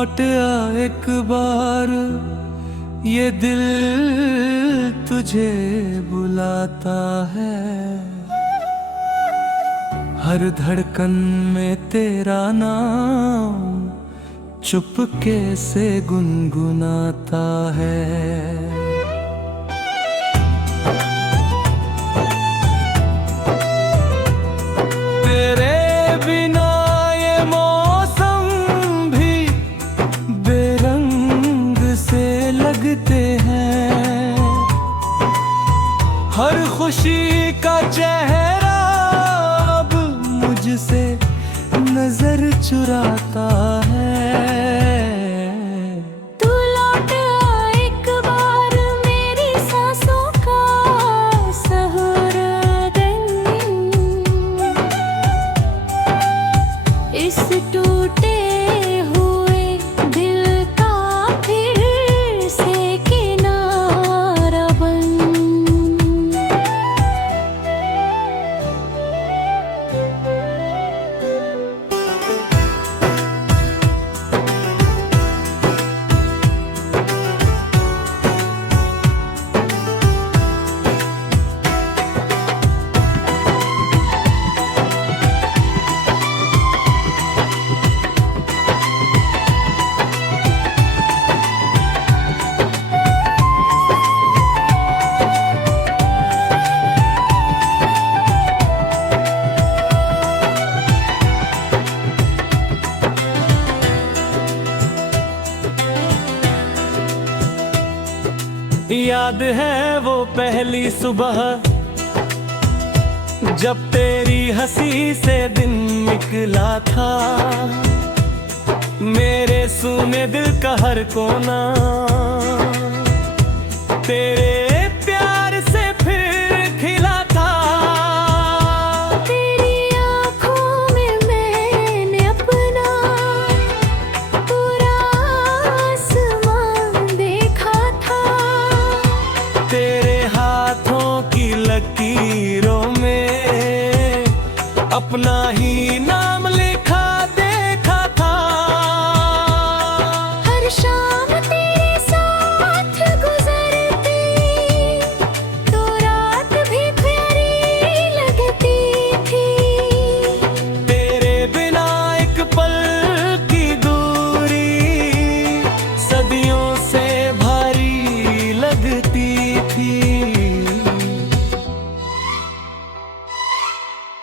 लौट आ एक बार, ये दिल तुझे बुलाता है। हर धड़कन में तेरा नाम चुपके से गुनगुनाता है। तेरे बिना ये मौसम भी बेरंग से लगते हैं। हर खुशी का चेहरा अब मुझसे नजर चुराता है। याद है वो पहली सुबह जब तेरी हंसी से दिन निकला था। मेरे सूने दिल का हर कोना तेरे प्यार से फिर खिला था। तेरी आँखों में मैंने अपना पूरा आसमान देखा था। तेरे हाथों की लकीरों में अपना ही नाम लिखा देखा था। हर शाम तेरे साथ गुजरती तो रात भी प्यारी लगती थी। तेरे बिना एक पल की दूरी सदियों से भारी लगती थी।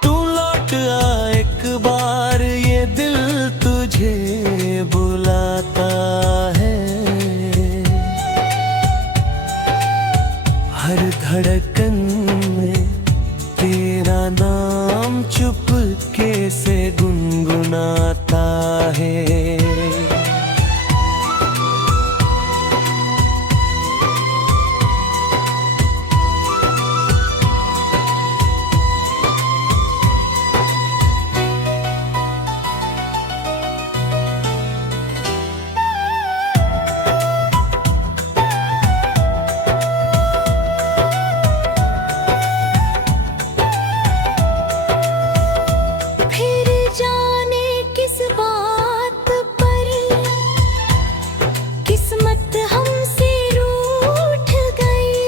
तू लौट आ एक बार, ये दिल तुझे बुलाता है। हर धड़कन में तेरा नाम चुपके से गुनगुनाता है। फिर जाने किस बात पर किस्मत हमसे रूठ गई।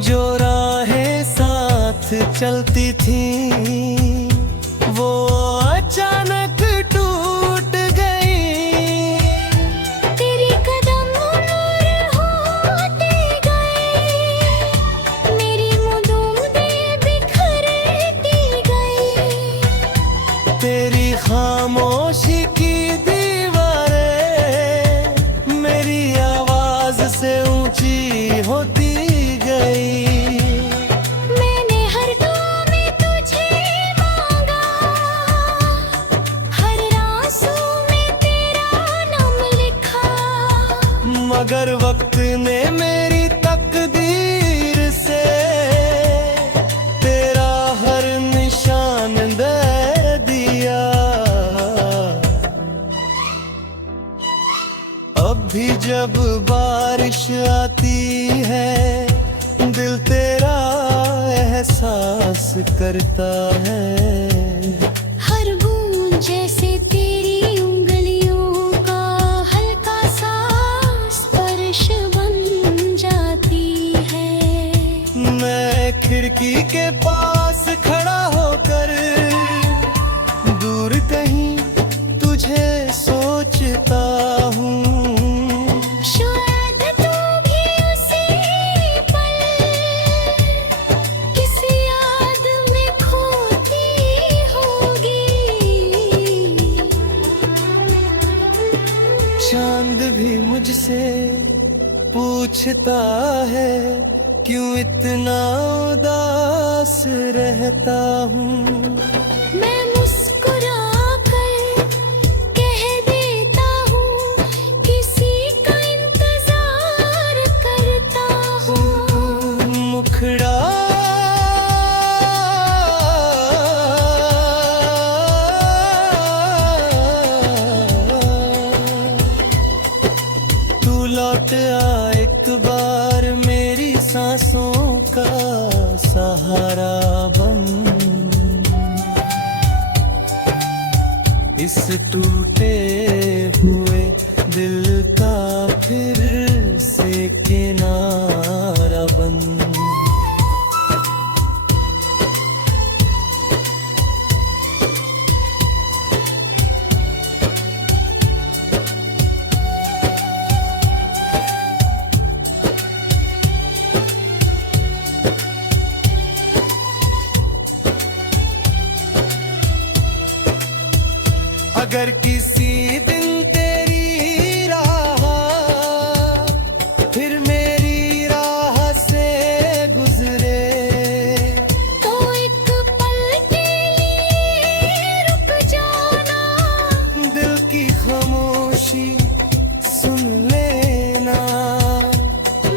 जो राहें साथ चलती थी वो अचानक टूट गई। तेरी कदम नूर होते गए, मेरी उम्मीदें बिखरती गई। तेरी खामोशी की दीवारें मेरी आवाज से ऊंची होती गई। मैंने हर दुआ में तुझे मांगा, हर आंसू में तेरा नाम लिखा। मगर वक्त ने मेरी तकदीर से तेरा हर निशान दे दिया। अब भी जब बारिश आती है दिल तेरा एहसास करता है। हर बूंद जैसे तेरी उंगलियों खिड़की के पास खड़ा होकर दूर कहीं तुझे सोचता हूँ। शायद तू भी उसी पल किसी याद में खोती होगी। चांद भी मुझसे पूछता है क्यों इतना उदास रहता हूँ। मैं मुस्कुरा कर कह देता हूँ किसी का इंतजार करता हूँ। मुखड़ा तू लौट आ एक बार मेरी सांसों का सहारा बन। इस टूटे हुए दिल का फिर से किनारा बन। अगर किसी दिन तेरी राह फिर मेरी राह से गुजरे तो एक पल के लिए रुक जाना। दिल की खामोशी सुन लेना।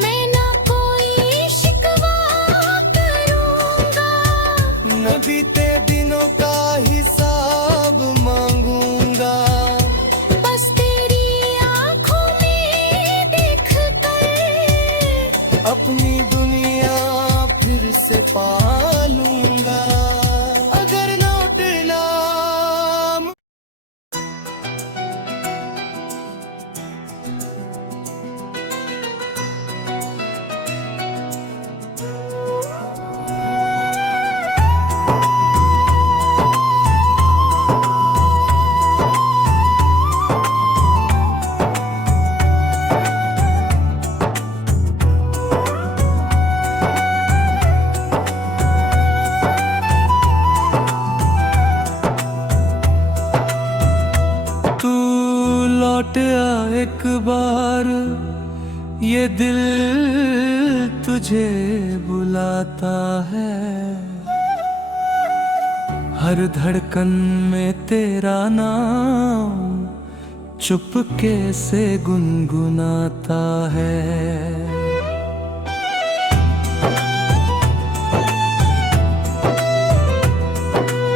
मैं ना कोई शिकवा करूँगा, न बीते दिनों का हिसाब मांगूंगा। बस तेरी आँखों में देख कर अपनी दुनिया फिर से पालूंगा। अगर लौटना तू लौट आ एक बार, ये दिल तुझे बुलाता है। हर धड़कन में तेरा नाम चुपके से गुनगुनाता है।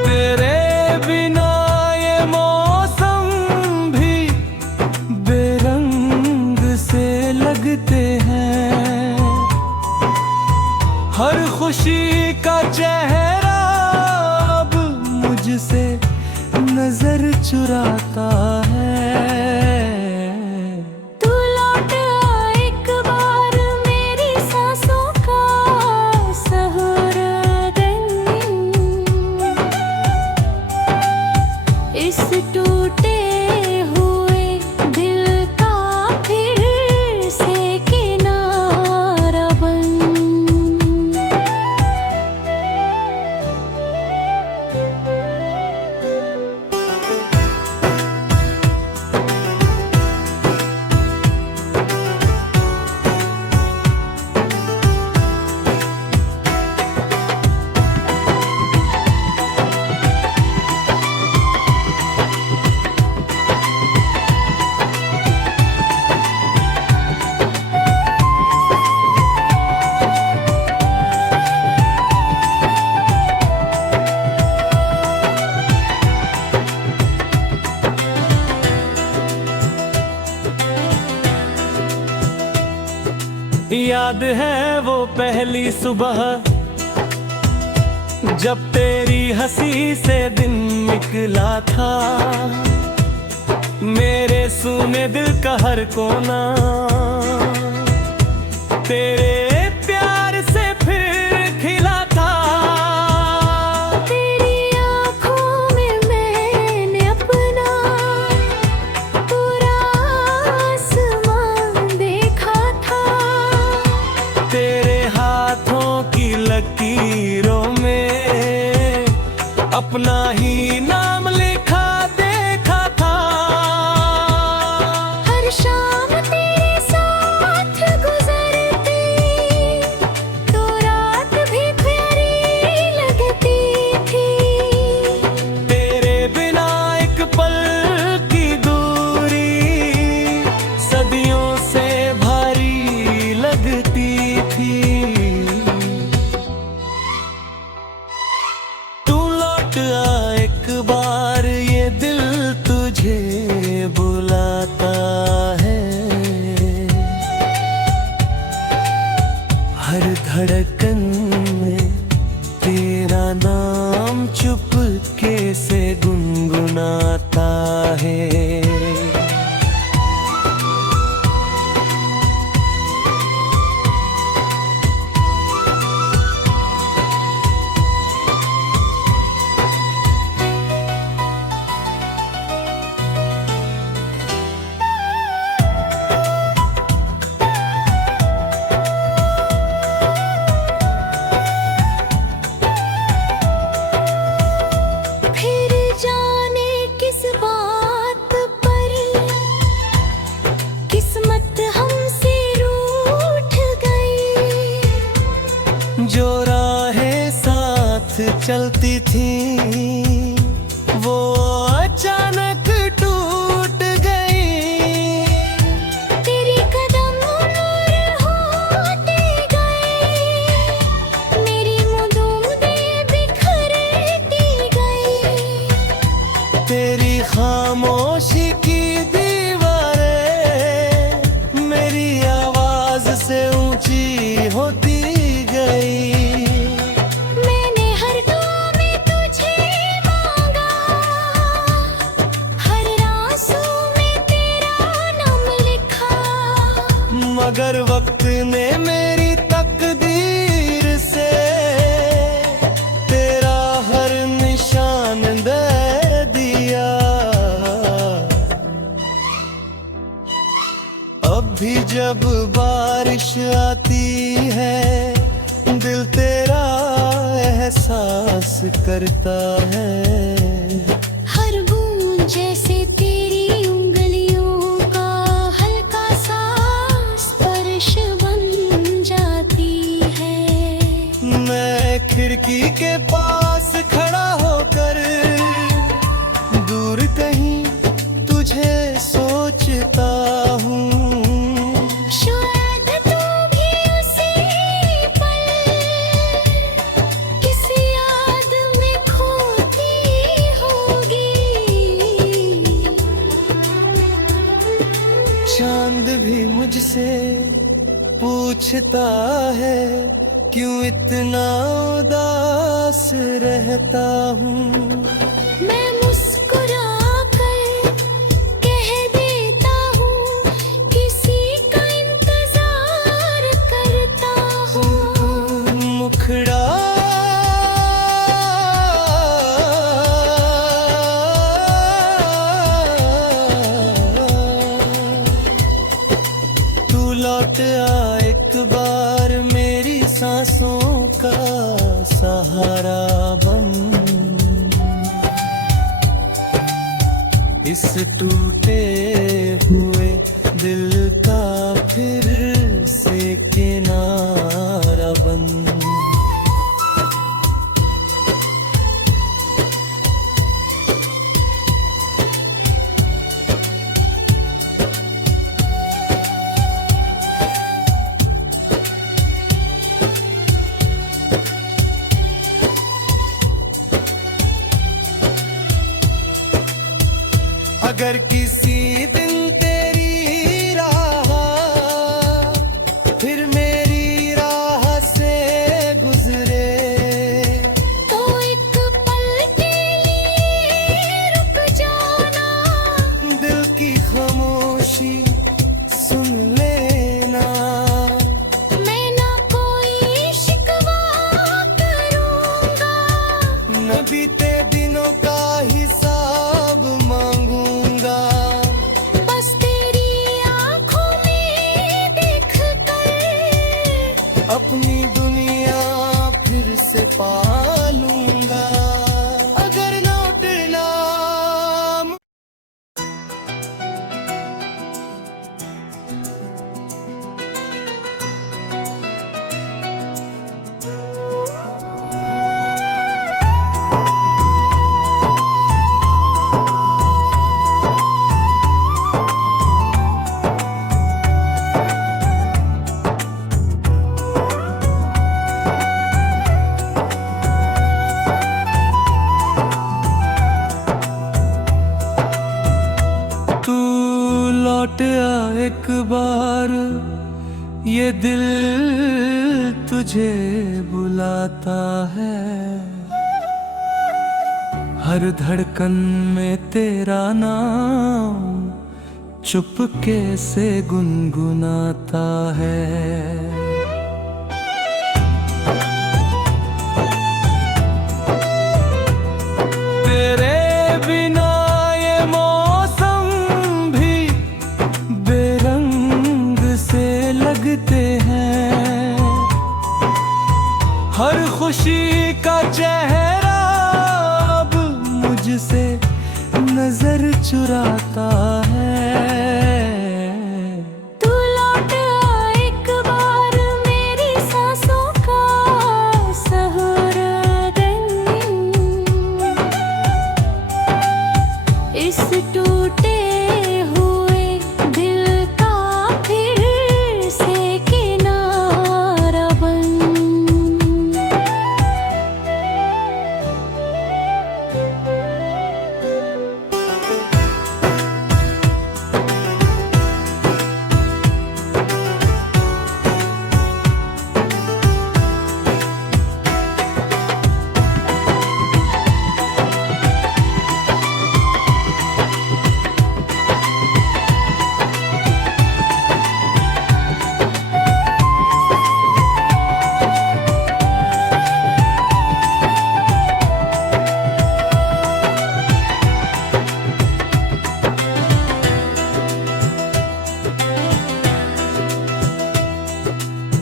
तेरे बिना ये मौसम भी बेरंग से लगते हैं। हर खुशी का चेहरा अब मुझसे नजर चुराता है। तू लौट आ एक बार मेरी सांसों का सहरगन। इस टूटे हुए दिल का फिर से किनारा बन। याद है वो पहली सुबह जब तेरी हंसी से दिन निकला था। मेरे सूने दिल का हर कोना तेरे प्यार से फिर खिला था। चलती थी वो अचानक टूट गई। तेरी कदम नूर होते गए, मेरी मुदूदें बिखरती गई। तेरी खामोशी की दीवारें मेरी आवाज से ऊंची होती गई। मैंने हर दुआ में तुझे मांगा, हर आंसू में तेरा नाम लिखा। मगर वक्त ने मेरी तकदीर से तेरा हर निशान दे दिया। अब भी जब बारिश आती है दिल तेरा एहसास करता है। हर बूंद जैसे तेरी उंगलियों का हल्का सा स्पर्श बन जाती है। मैं खिड़की के पास खड़ा होकर दूर कहीं तुझे सोचता हूँ। शायद तू भी उसी पल किसी याद में खोती होगी। चांद भी मुझसे पूछता है क्यों इतना उदास रहता हूँ। मैं मुस्कुरा कर कह देता हूँ किसी का इंतजार करता हूँ। मुखड़ा तू लौट आ एक बार मेरी सांसों का सहारा बन। इस टूटे हुए दिल का फिर से किनारा बन। अगर किसी दिन तेरी राह फिर मेरी राह से गुजरे तो एक पल के लिए रुक जाना, दिल की खामोशी सुन लेना। मैं ना कोई शिकवा करूँगा, न बीते दिनों का हिसाब मांगूंगा। बस तेरी आँखों में देख कर अपनी दुनिया फिर से पालूंगा। अगर लौटना तू लौट आ एक बार ये दिल तुझे बुलाता है। हर धड़कन में तेरा नाम चुपके से गुनगुनाता है। तेरे बिना ये मौसम भी बेरंग से लगते हैं। हर खुशी का चेहरा अब मुझसे नजर चुराता है। तू लौट आ एक बार मेरी सांसों का सहारा देने। इस टूटे हुए दिल का फिर से किनारा बन।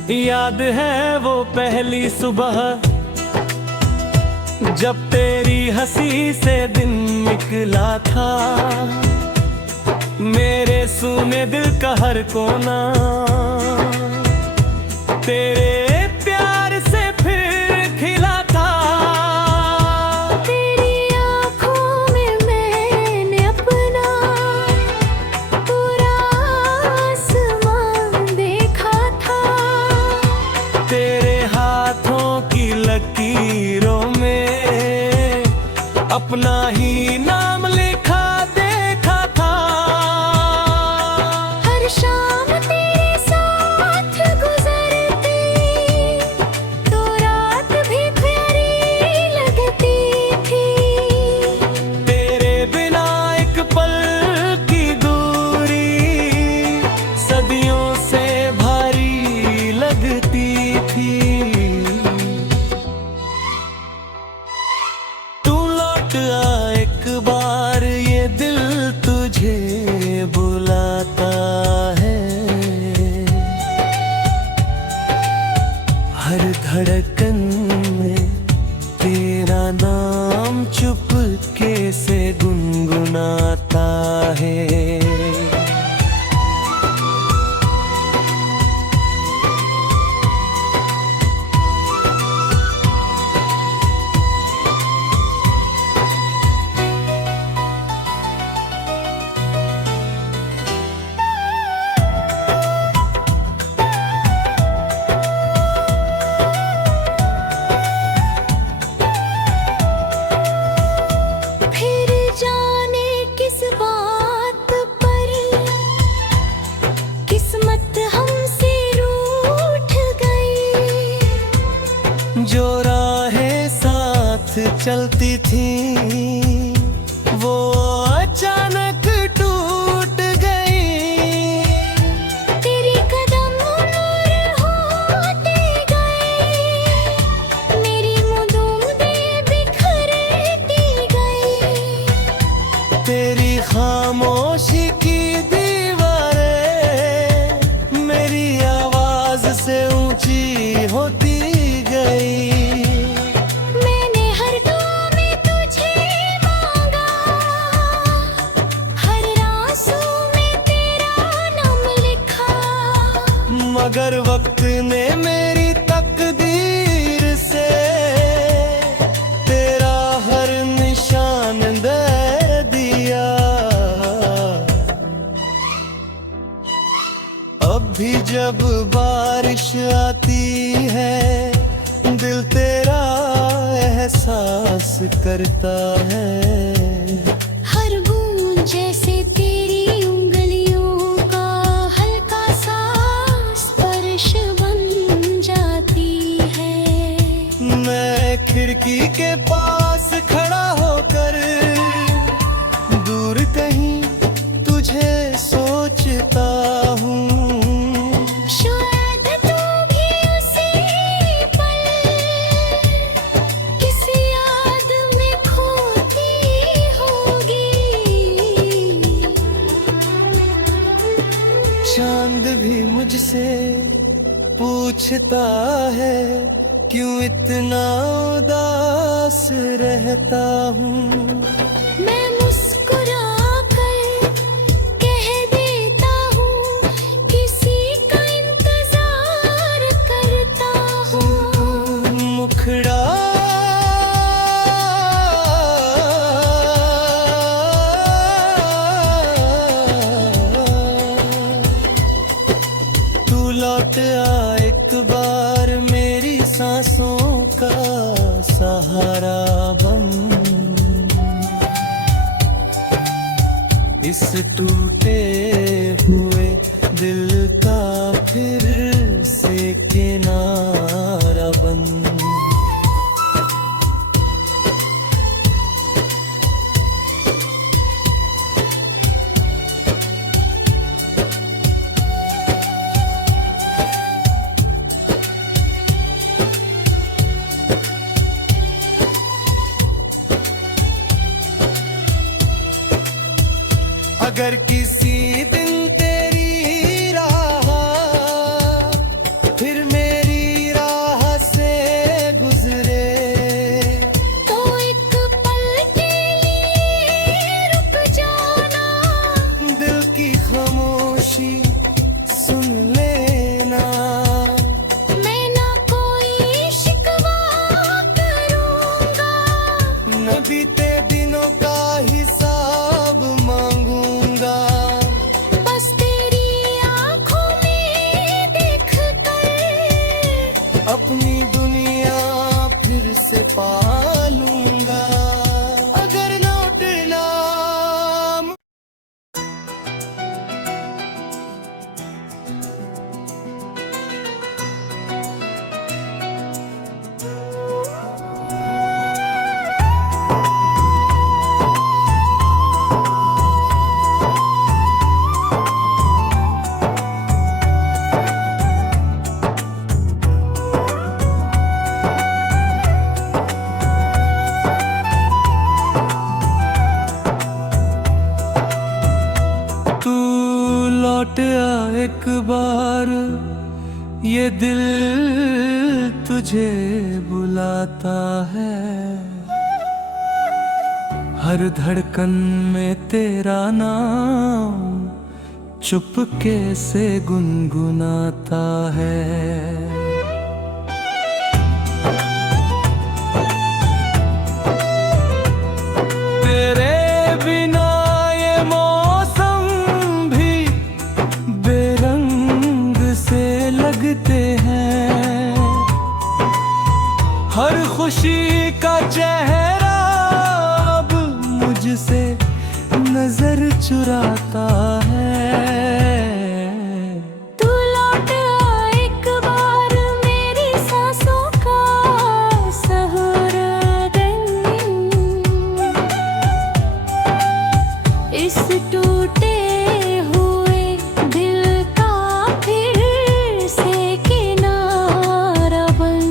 याद है वो पहली सुबह जब तेरी हंसी से दिन निकला था, मेरे सूने दिल का हर कोना तेरे प्यार से फिर खिला था। तेरी आँखों में मैंने अपना पूरा आसमान देखा था। तेरे हाथों की लकीरों में अपना ही नाम लिखा देखा था। हर शाम तेरे साथ गुजरती तो रात भी प्यारी लगती थी। तेरे बिना एक पल की दूरी सदियों से भारी लगती थी। तू लौट आ एक बार, ये दिल तुझे बुलाता है। हर धड़कन में तेरा नाम चुपके से गुनगुनाता है। फिर जाने किस बात पर किस्मत हमसे रूठ गई। जो राहें साथ चलती थी वो अचानक टूट गई। तेरी कदम नूर होते गए, मेरी मुदूदें बिखरती गई। तेरी खामोशी की दीवारें मेरी आवाज से ऊंची होती गई। मैंने हर दुआ में तुझे मांगा, हर आंसू में तेरा नाम लिखा। मगर वक्त ने मेरी तकदीर से तेरा हर निशान दे दिया। अब भी जब बारिश आती है दिल तेरा एहसास करता है। हर बूंद जैसे तेरी उंगलियों का हल्का सा स्पर्श बन जाती है। मैं खिड़की के पास खड़ा होकर दूर कहीं तुझे सोचता हूँ। शायद तू भी उसी पल किसी याद में खोती होगी। चांद भी मुझसे पूछता है क्यों इतना उदास रहता हूँ। मैं मुस्कुरा कर कह देता हूँ किसी का इंतजार करता हूँ। मुखड़ा इस टूटे हुए दिल का फिर से किनारा बन। अगर किसी दिन तेरी राह फिर मेरी राह से गुजरे, तो एक पल के लिए रुक जाना, दिल की खामोशी सुन लेना। मैं ना कोई शिकवा करूंगा, न बीते दिनों का हिसाब मांगूंगा। बस तेरी आंखों में देख कर अपनी दुनिया फिर से पालूंगा। अगर लौटना तू लौट आ एक बार, ये दिल तुझे बुलाता है। हर धड़कन में तेरा नाम चुपके से गुनगुनाता है। तेरे बिना ये मौसम भी बेरंग से लगते हैं। हर खुशी का चेहरा अब मुझसे नजर चुराता है। तू लौट आ एक बार, मेरी सांसों का सहरदन। इस टूटे हुए दिल का फिर से किनारा बन।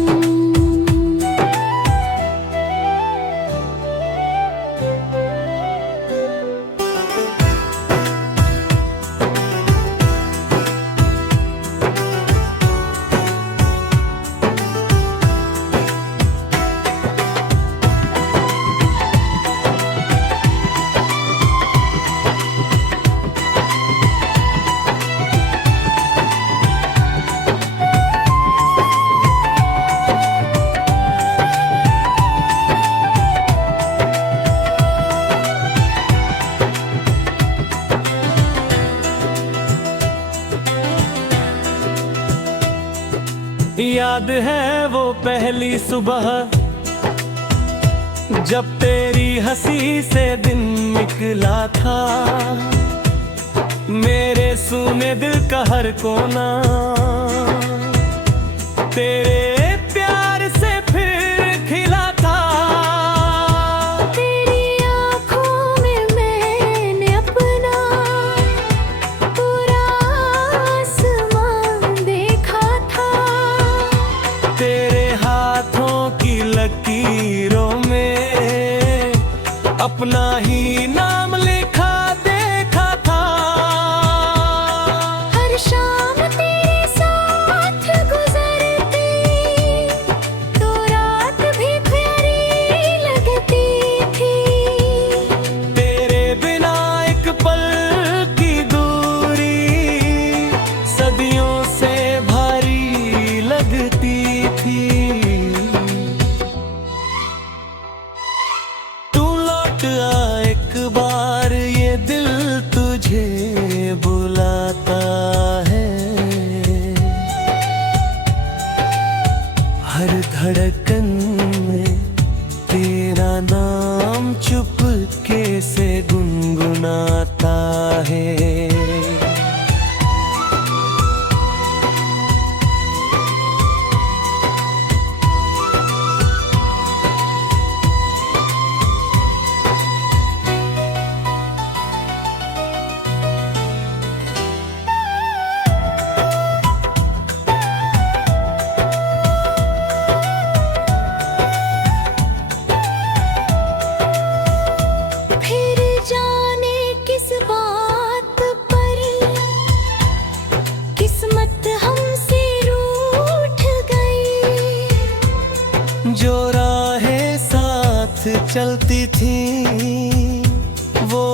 याद है वो पहली सुबह जब तेरी हंसी से दिन निकला था। मेरे सूने दिल का हर कोना तेरे प्यार से फिर खिला था। तेरी आँखों में मैंने अपना पूरा आसमान देखा था। तेरे हाथों की लकीरों में अपना ही नाम लिखा देखा था। हर शाम तेरे साथ गुजरती चलती थी वो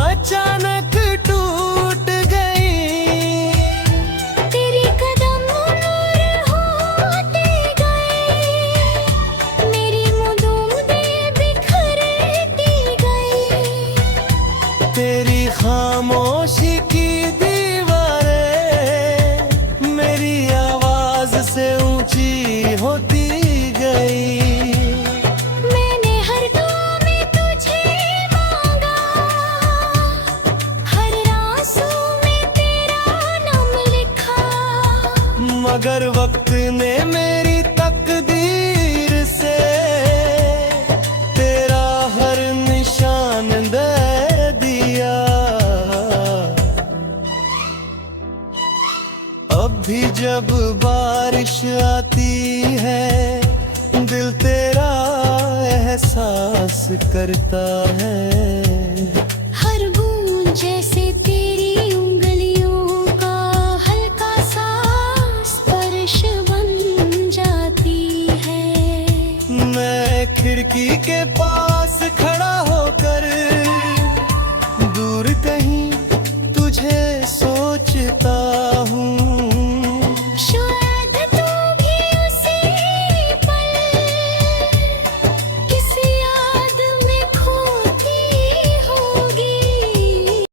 अचानक टूट गई। तेरे कदम नूर होते गए, मेरी मुदूदें बिखरती गई। तेरी खामोशी की दीवारें मेरी आवाज से ऊंची होती गई। मैंने हर दुआ में तुझे मांगा, हर आंसू में तेरा नाम लिखा। मगर वक्त ने मेरी तकदीर से तेरा हर निशान दे दिया। अब भी जब बारिश आती है दिल तेरा एहसास करता है।